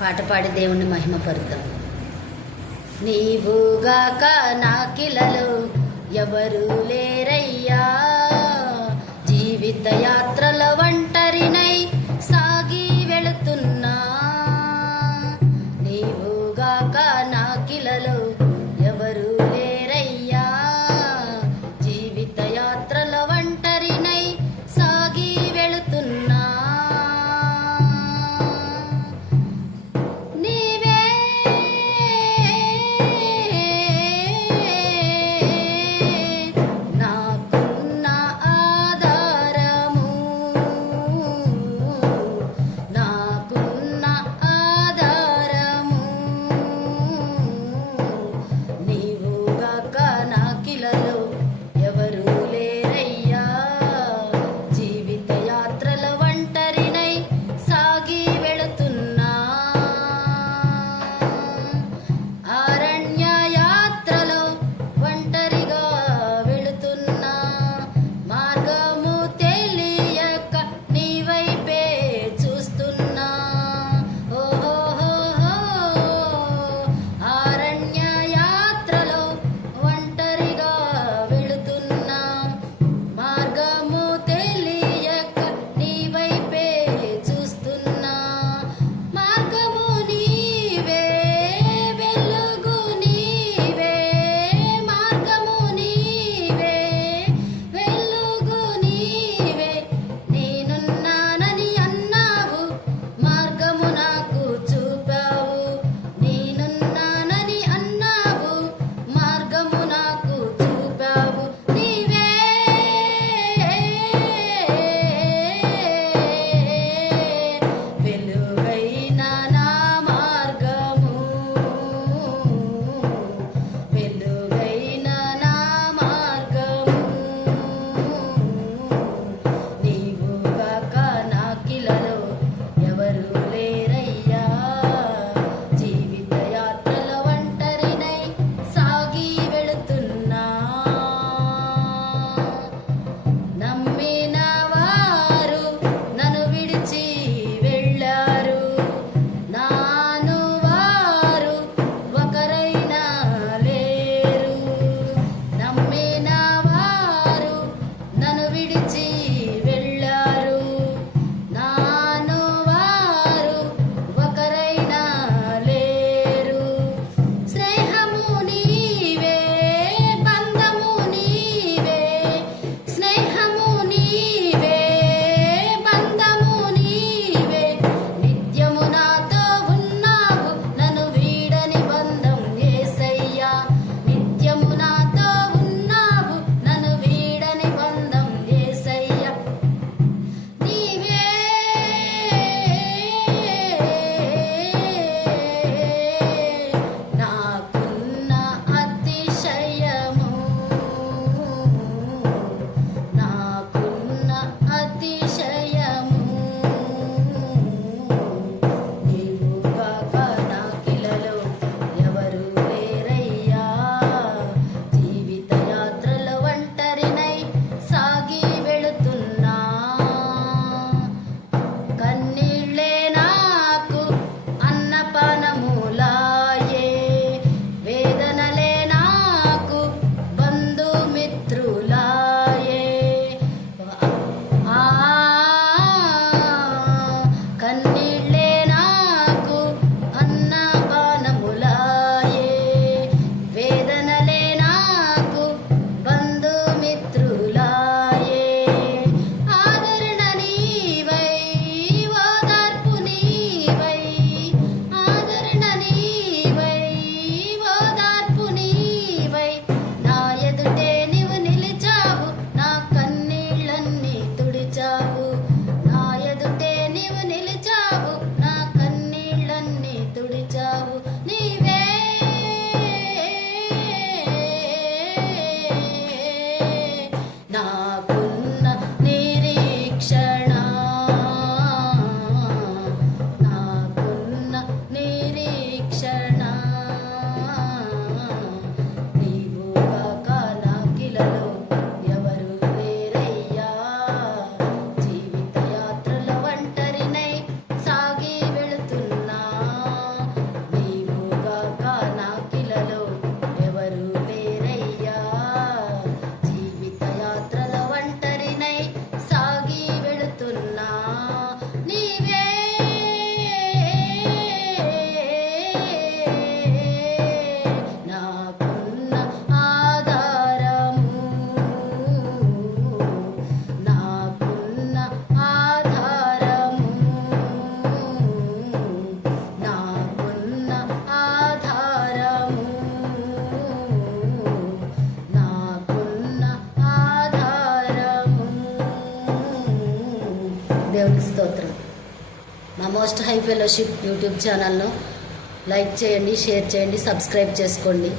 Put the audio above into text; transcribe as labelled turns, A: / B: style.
A: పాట పాడి దేవుణ్ణి మహిమపరుద్దాం. నీవుగాక నాకిలలో ఎవరు లేరయ్య. స్తోత్రం. మా మోస్ట్ హై ఫెలోషిప్ యూట్యూబ్ ఛానల్ను లైక్ చేయండి షేర్ చేయండి సబ్స్క్రైబ్ చేసుకోండి.